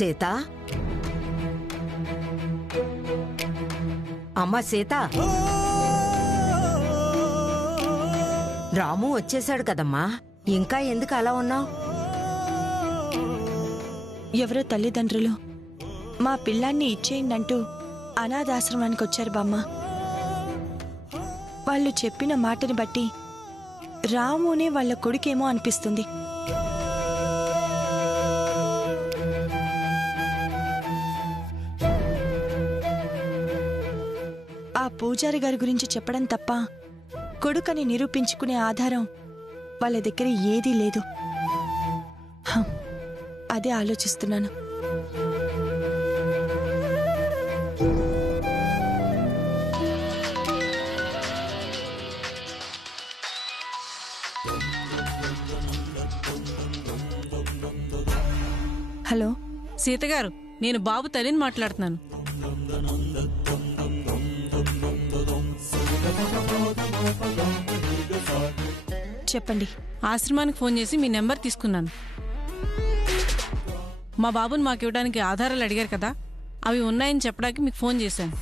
సీత, అమ్మా సీత, రాము వచ్చేశాడు కదమ్మా, ఇంకా ఎందుకు అలా ఉన్నావు? ఎవరో తల్లిదండ్రులు మా పిల్లాన్ని ఇచ్చేయండంటూ అనాథాశ్రమానికి వచ్చారు బామ్మ. వాళ్ళు చెప్పిన మాటని బట్టి రామునే వాళ్ళ కొడుకేమో అనిపిస్తుంది. ఆ పూజారి గారి గురించి చెప్పడం తప్ప కొడుకని నిరూపించుకునే ఆధారం వాళ్ళ దగ్గర ఏదీ లేదు. అదే ఆలోచిస్తున్నాను. హలో సీతగారు, నేను బాబు తల్లిని మాట్లాడుతున్నాను. చెప్పండి. ఆశ్రమానికి ఫోన్ చేసి మీ నెంబర్ తీసుకున్నాను. మా బాబుని మాకు ఇవ్వడానికి ఆధారాలు అడిగారు కదా, అవి ఉన్నాయని చెప్పడానికి మీకు ఫోన్ చేశాను.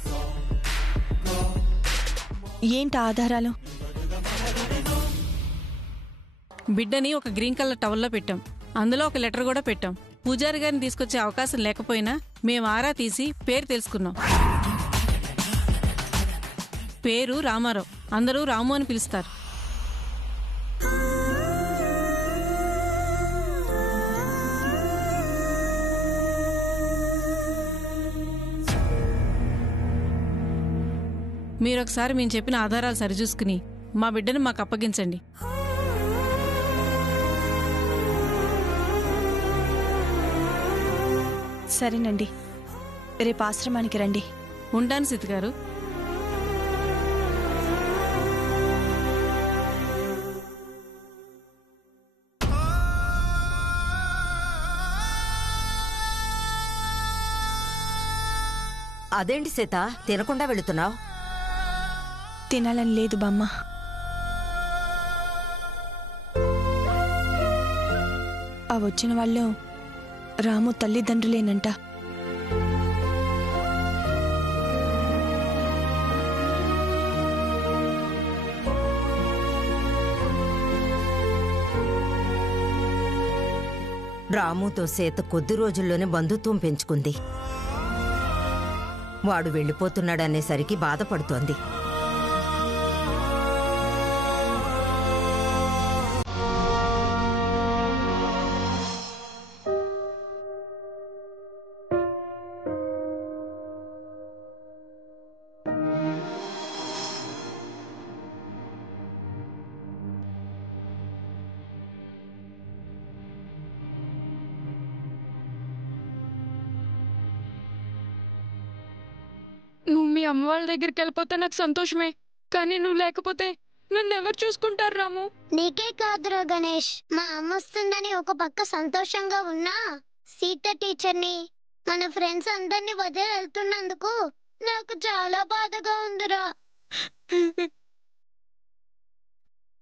ఏంటి ఆధారాలు? బిడ్డని ఒక గ్రీన్ కలర్ టవల్లో పెట్టాం, అందులో ఒక లెటర్ కూడా పెట్టాం. పూజారి గారిని తీసుకొచ్చే అవకాశం లేకపోయినా మేము ఆరా తీసి పేరు తెలుసుకున్నాం. పేరు రామారావు, అందరూ రాము అని పిలుస్తారు. మీరొకసారి మేము చెప్పిన ఆధారాలు సరిచూసుకుని మా బిడ్డను మాకు అప్పగించండి. సరేనండి, రేపు ఆశ్రమానికి రండి. ఉంటాను సీత గారు. అదేంటి సీత, తినకుండా వెళుతున్నావు? తినాలని లేదు బామ్మ. ఆ వచ్చిన వాళ్ళు రాము తల్లిదండ్రులేనంట. రాముతో సీత కొద్ది రోజుల్లోనే బంధుత్వం పెంచుకుంది. వాడు వెళ్ళిపోతున్నాడనేసరికి బాధపడుతోంది. నువ్వు మీ అమ్మ వాళ్ళ దగ్గరికి వెళ్ళిపోతే నాకు సంతోషమే, కానీ నువ్వు లేకపోతే నన్ను ఎవరు చూసుకుంటారు రాము? నీకే కాదురా గణేష్, మా అమ్మ వస్తుందని ఒక పక్క సంతోషంగా ఉన్నా, సీత టీచర్ని మన ఫ్రెండ్స్ అందరినీ వదిలి వెళ్తున్నందుకు నాకు చాలా బాధగా ఉందిరా.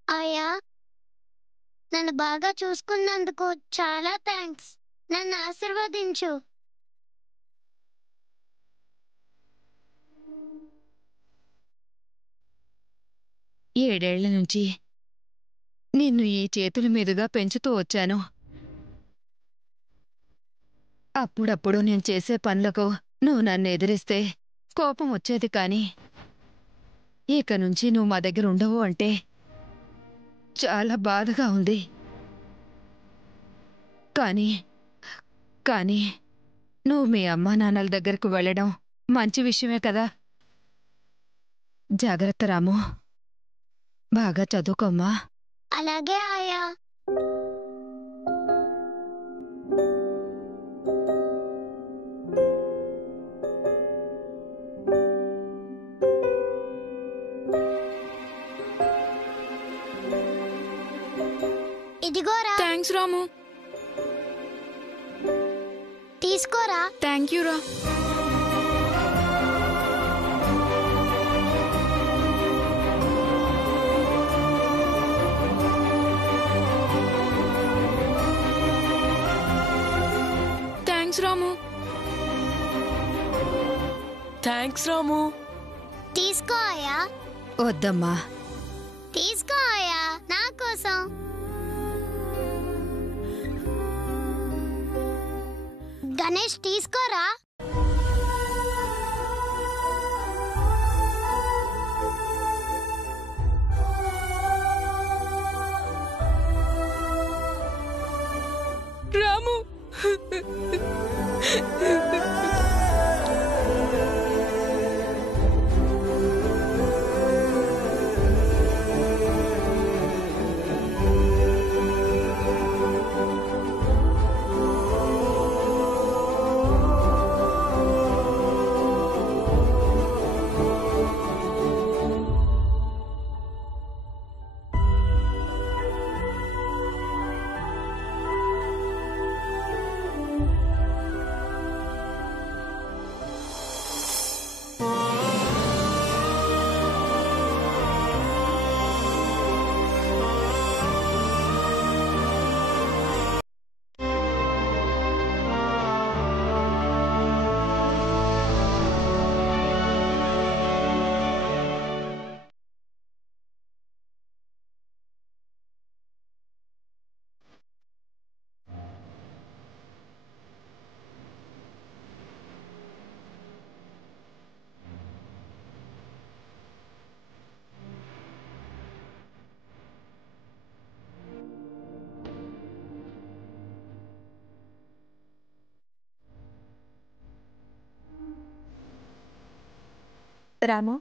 ఆయా, నన్ను బాగా చూసుకున్నందుకు చాలా థ్యాంక్స్. నన్ను ఆశీర్వదించు. ఏడేళ్ల నుంచి నిన్ను ఈ చేతుల మీదుగా పెంచుతూ వచ్చాను. అప్పుడప్పుడు నేను చేసే పనులకు నువ్వు నన్ను ఎదిరిస్తే కోపం వచ్చేది, కానీ ఇక నుంచి నువ్వు మా దగ్గర ఉండవు అంటే చాలా బాధగా ఉంది. కానీ నువ్వు మీ అమ్మా నాన్నల దగ్గరకు వెళ్ళడం మంచి విషయమే కదా. జాగ్రత్త రాము, బాగా చదువుకోమ్మా. అలాగే ఆయా. ఇదిగోరా. థ్యాంక్స్ రాము. తీసుకోరా. థ్యాంక్ యూ రా. థ్యాంక్స్ రాము. థ్యాంక్స్ రాము. తీసుకో ఆయా. వద్దమ్మా. తీసుకో ఆయా, నా కోసం. గణేష్ తీసుకోరా. రాము. రాము,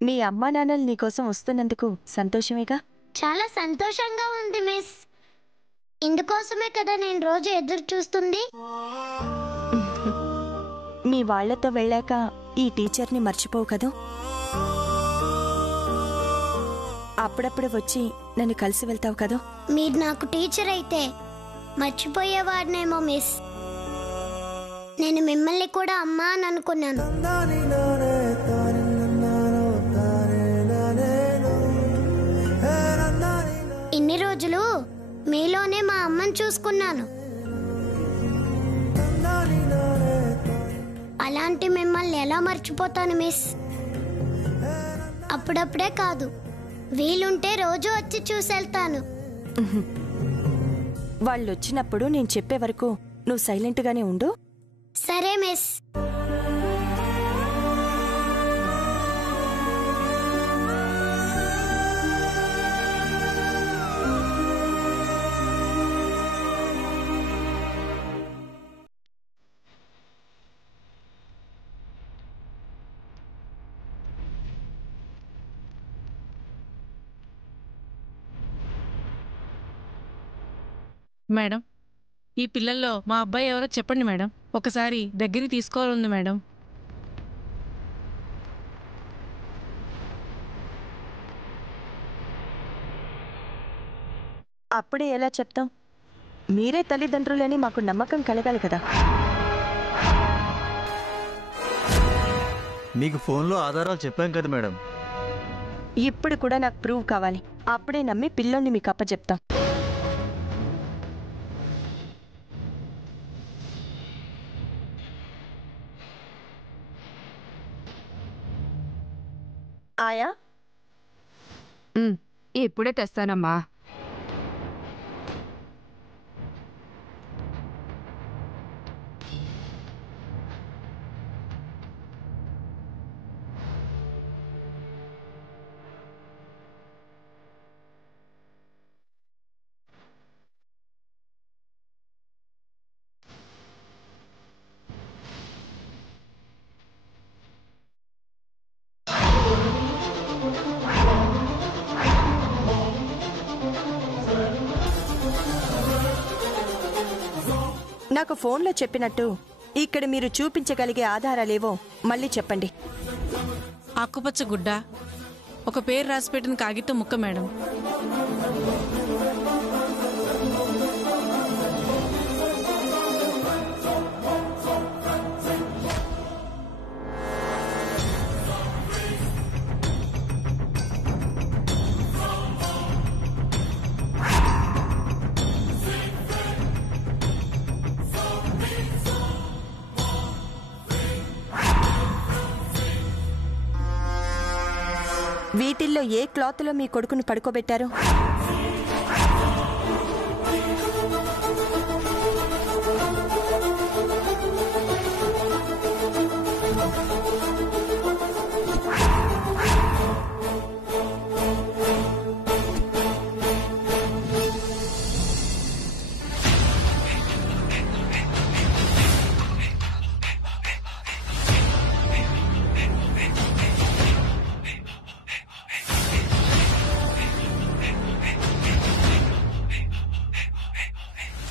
మీ అమ్మా నాన్నలు నీకోసం వస్తున్నందుకు సంతోషమేగా? చాలా సంతోషంగా ఉంది మిస్. ఇందుకోసమే కదా నేను రోజు ఎదురు చూస్తుంది. మీ వాళ్లతో వెళ్ళాక ఈ టీచర్ని మర్చిపోవు కదూ? అప్పుడప్పుడు వచ్చి నన్ను కలిసి వెళ్తావు కదూ? మీరు నాకు టీచర్ అయితే మర్చిపోయేవాడినేమో మిస్. నేను మిమ్మల్ని కూడా అమ్మా అని అనుకున్నాను. ఇన్ని రోజులు మీలోనే మా అమ్మని చూసుకున్నాను. అలాంటి మిమ్మల్ని ఎలా మర్చిపోతాను మిస్? అప్పుడప్పుడే కాదు, వీలుంటే రోజు వచ్చి చూసెళ్తాను. వాళ్ళు వచ్చినప్పుడు నేను చెప్పే వరకు నువ్వు సైలెంట్గానే ఉండు. సరే మిస్. మేడం, ఈ పిల్లల్లో మా అబ్బాయి ఎవరో చెప్పండి మేడం. ఒకసారి దగ్గరికి తీసుకోవాలంది మేడం. అప్పుడే ఎలా చెప్తాం? మీరే తల్లిదండ్రులని మాకు నమ్మకం కలగాలి కదా. మీకు ఫోన్లో ఆధారాలు చెప్పాం కదా మేడం. ఇప్పుడు కూడా నాకు ప్రూవ్ కావాలి. అప్పుడే నమ్మి పిల్లల్ని మీకు అప్పచెప్తాం. ఆయా, ఇప్పుడే తెస్తానమ్మా. నాకు ఫోన్లో చెప్పినట్టు ఇక్కడ మీరు చూపించగలిగే ఆధారాలేవో మళ్ళీ చెప్పండి. ఆకుపచ్చ గుడ్డ, ఒక పేరు రాసిపెట్టిన కాగితం ముక్క మేడం. వీటిల్లో ఏ క్లాత్లో మీ కొడుకుని పడుకోబెట్టారు?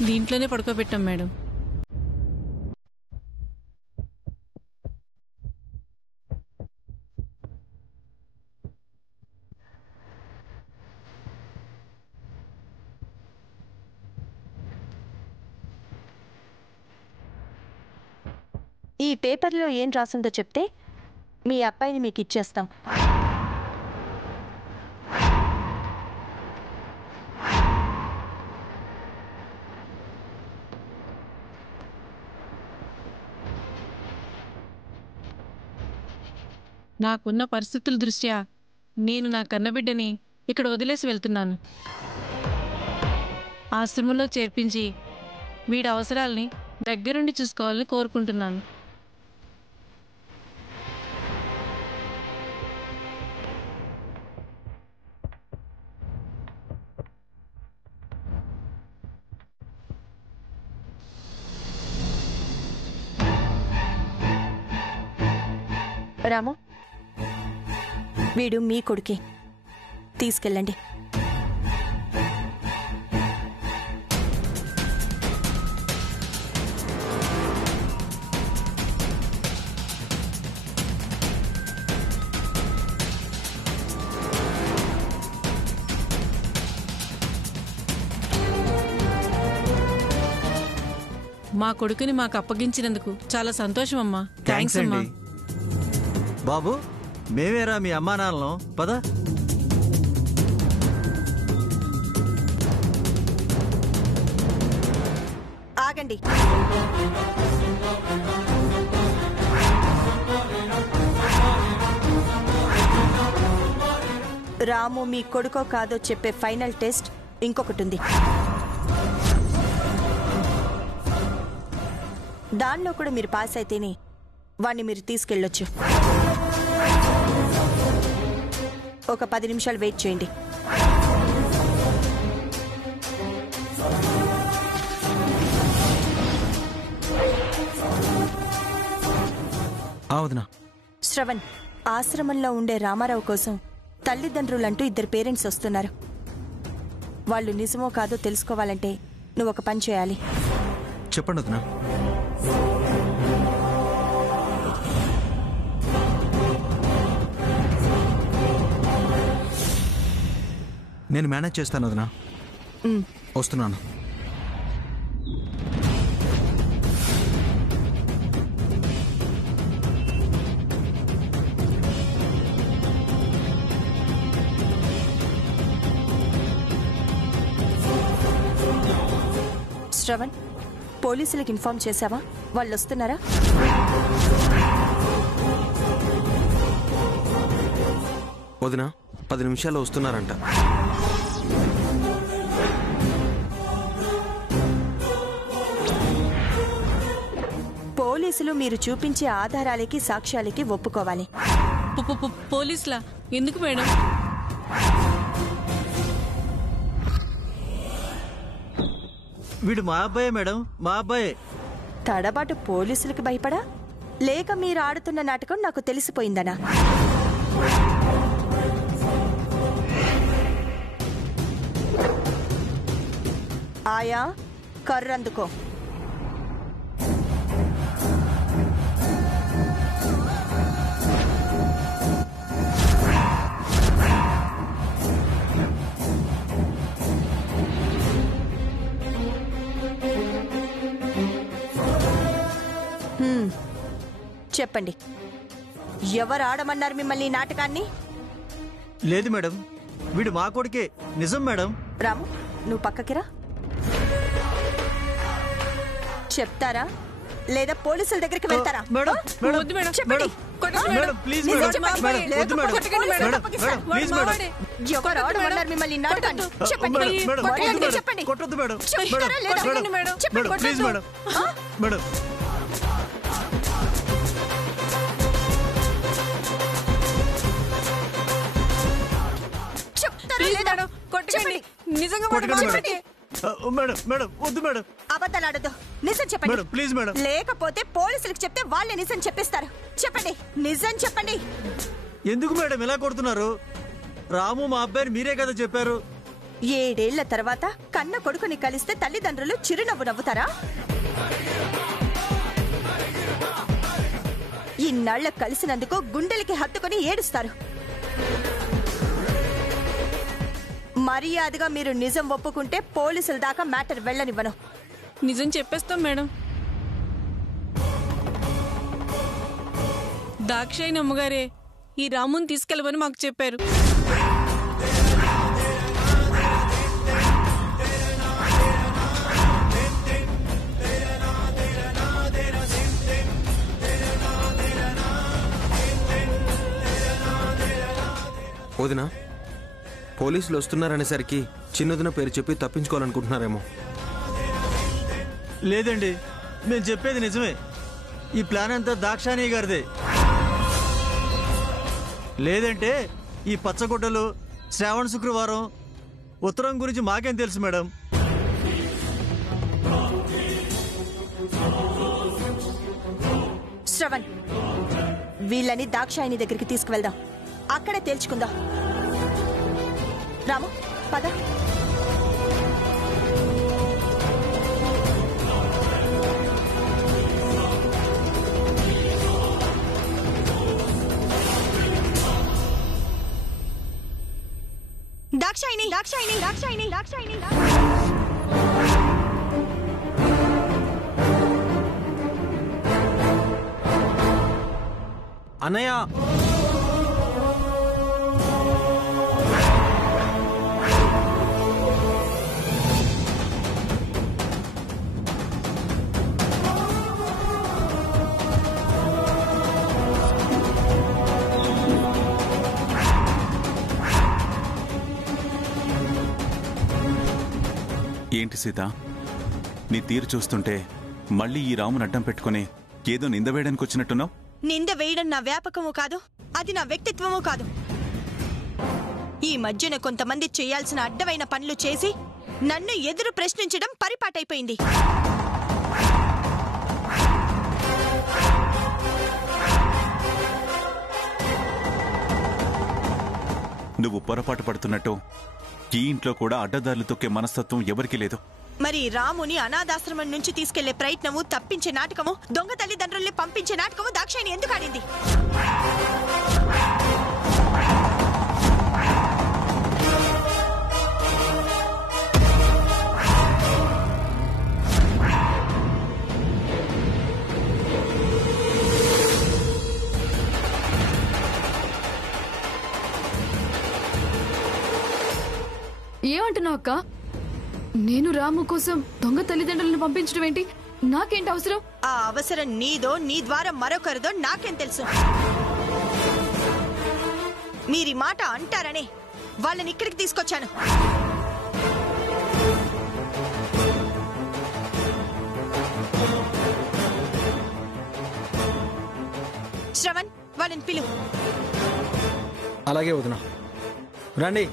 దీంట్లోనే పడుకోబెట్టాం మేడం. ఈ పేపర్లో ఏం రాసిందో చెప్తే మీ అబ్బాయిని మీకు ఇచ్చేస్తాం. నాకున్న పరిస్థితుల దృష్ట్యా నేను నా కన్నబిడ్డని ఇక్కడ వదిలేసి వెళ్తున్నాను. ఆశ్రమంలో చేర్పించి వీడి అవసరాల్ని దగ్గరుండి చూసుకోవాలని కోరుకుంటున్నాను. రాము, వీడు మీ కొడుకే, తీసుకెళ్ళండి. మా కొడుకుని మాకు అప్పగించినందుకు చాలా సంతోషం అమ్మా. థ్యాంక్స్ అమ్మా. బాబు, మేమేరా మీ అమ్మా నాన్నలం, పద. ఆగండి. రాము మీ కొడుకో కాదో చెప్పే ఫైనల్ టెస్ట్ ఇంకొకటి ఉంది. దానిలో కూడా మీరు పాస్ అయితేనే వాణ్ణి మీరు తీసుకెళ్ళొచ్చు. ఒక 10 నిమిషాలు వెయిట్ చేయండి. శ్రవణ్, ఆశ్రమంలో ఉండే రామారావు కోసం తల్లిదండ్రులంటూ 2 పేరెంట్స్ వస్తున్నారు. వాళ్ళు నిజమో కాదో తెలుసుకోవాలంటే నువ్వు ఒక పని చేయాలి. చెప్పండి వదినా. నేను మేనేజ్ చేస్తాను వదినా. వస్తున్నాను. శ్రవణ్, పోలీసులకు ఇన్ఫార్మ్ చేశావా? వాళ్ళు వస్తున్నారా? వదినా, 10 నిమిషాల్లో వస్తున్నారంట. పోలీసులు మీరు చూపించే ఆధారాలకి సాక్ష్యాలకి ఒప్పుకోవాలి. పోలీసులా? ఎందుకు మేడం? వీడు మా అబ్బాయే మేడం, మా అబ్బాయే. తడబాటు పోలీసులకి భయపడా, లేక మీరు ఆడుతున్న నాటకం నాకు తెలిసిపోయిందనా? ఆయా, కర్రందుకో. చెప్పండి, ఎవరు ఆడమన్నారు మిమ్మల్ని ఈ నాటకాన్ని? లేదు మేడం, వీడు మా కొడుకే. నిజం మేడం. రాము, నువ్వు పక్కకిరా. చెప్తారా లేదా పోలీసుల దగ్గరికి వెళ్తారా? మేడం మేడం వద్దు మేడం. చెప్పండి. మేడం ప్లీజ్ నిజం మేడం చెప్పండి. మేడం వద్దు మేడం కొట్టకండి madam. Madam madam please madam ఎవరు ఆడమన్నారు మిమ్మల్ని నాటకాన్ని? చెప్పండి. మేడం మేడం కొట్టండి, వద్దు మేడం చెప్పండి. కొట్టొద్దు మేడం చెప్తారా లేదా? Madam madam. Madam please madam madam చెప్తారా ప్లీజ్ లేదా? మేడం కొట్టకండి. నిజంగా కొట్టకండి కొట్టకండి. మేడం మేడం మేడం వద్దు మేడం అబద్ధాలు ఆడొద్దు. నిజం చెప్పండి. మేడం ప్లీజ్ మేడం లేకపోతే పోలీసులకు చెప్తే వాళ్ళే నిజం చెప్పిస్తారు. చెప్పండి, నిజం చెప్పండి. ఎందుకు మేడం ఇలా కొడుతున్నారు? రాము మా అబ్బాయిని మీరే కదా చెప్పారు. 7 ఏళ్ల తర్వాత కన్న కొడుకుని కలిస్తే తల్లిదండ్రులు చిరునవ్వు నవ్వుతారా? ఇన్నాళ్ల కలిసినందుకు గుండెలకి హత్తుకొని ఏడుస్తారు. మర్యాదగా మీరు నిజం ఒప్పుకుంటే పోలీసుల దాకా మ్యాటర్ వెళ్ళనివ్వను. నిజం చెప్పేస్తాం మేడం. దాక్షాయిని అమ్మగారే ఈ రాముని తీసుకెళ్ళమని మాకు చెప్పారు. వదినా, పోలీసులు వస్తున్నారనేసరికి చిన్నదిన పేరు చెప్పి తప్పించుకోవాలనుకుంటున్నారేమో. లేదండి, మేము చెప్పేది నిజమే. ఈ ప్లాన్ అంతా దాక్షాయణి గారిదే. లేదంటే ఈ పచ్చగుడ్డలు, శ్రావణ శుక్రవారం, ఉత్తరం గురించి మాకేం తెలుసు మేడం? శ్రవణ్, వీళ్ళని దాక్షాయిని దగ్గరికి తీసుకువెళ్దాం. అక్కడే తేల్చుకుందాం. రాము, పద. దాక్షాయిని, దాక్షాయిని, దాక్షాయిని, దాక్షాయిని. అన్నయ్య, ఏంటి సీత, నీ తీరు చూస్తుంటే మళ్ళీ ఈ రాముని అడ్డం పెట్టుకుని ఏదో నింద వేయడానికి వచ్చినట్టున్నావు. నింద వేయడం నా వ్యాపకము కాదు, అది నా వ్యక్తిత్వము కాదు. ఈ మధ్యన కొంతమంది చేయాల్సిన అడ్డమైన పనులు చేసి నన్ను ఎదురు ప్రశ్నించడం పరిపాటైపోయింది. నువ్వు పొరపాటు పడుతున్నట్టు ఈ ఇంట్లో కూడా అడ్డదారులు తొక్కే మనస్తత్వం ఎవరికీ లేదు. మరి రాముని అనాథాశ్రమం నుంచి తీసుకెళ్లే ప్రయత్నము, తప్పించే నాటకము, దొంగ తల్లిదండ్రుల్ని పంపించే నాటకము దాక్షాయిని ఎందుకు ఆడింది? ఏమంటున్నావు అక్క? నేను రాము కోసం దొంగ తల్లిదండ్రులను పంపించడం ఏంటి? నాకేంటి అవసరం? ఆ అవసరం నీదో, నీ ద్వారా మరొకరిదో నాకేం తెలుసు. మీరీ మాట అంటారనే వాళ్ళని ఇక్కడికి తీసుకొచ్చాను. శ్రవణ్, వాళ్ళని పిలు. అలాగే వదినా, రండి.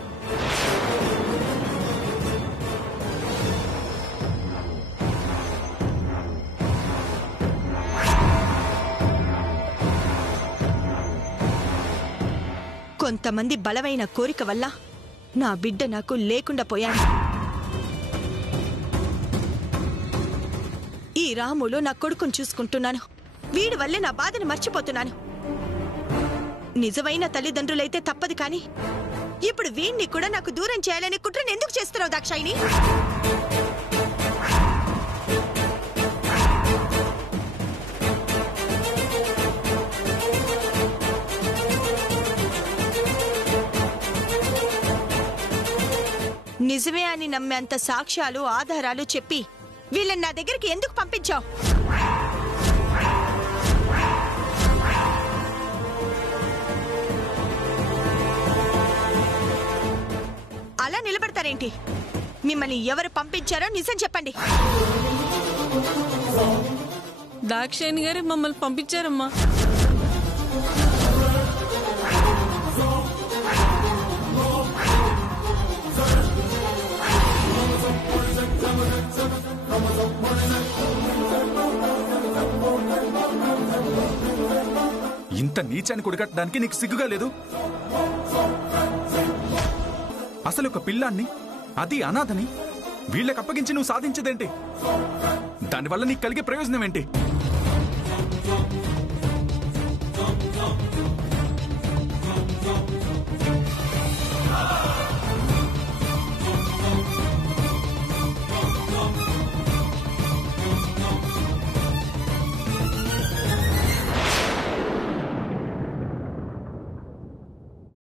కొంతమంది బలమైన కోరిక వల్ల నా బిడ్డ నాకు లేకుండా పోయాడు. ఈ రాములో నా కొడుకుని చూసుకుంటున్నాను. వీడి వల్లే నా బాధను మర్చిపోతున్నాను. నిజమైన తల్లిదండ్రులైతే తప్పదు, కానీ ఇప్పుడు వీణ్ణి కూడా నాకు దూరం చేయాలనే కుట్రను ఎందుకు చేస్తున్నావు దాక్షాయిని? నిజమే అని నమ్మేంత సాక్ష్యాలు, ఆధారాలు చెప్పి వీళ్ళని నా దగ్గరికి ఎందుకు పంపించావు? మాట్లాడతారేంటి? మిమ్మల్ని ఎవరు పంపించారో నిజం చెప్పండి. దాక్షాయణి గారు మమ్మల్ని పంపించారమ్మా. ఇంత నీచాన్ని కొడగట్టడానికి నీకు సిగ్గుగా లేదు? అసలు ఒక పిల్లాన్ని, అది అనాథని వీళ్ళకి అప్పగించి నువ్వు సాధించేదేంటి? దానివల్ల నీకు కలిగే ప్రయోజనం ఏంటి?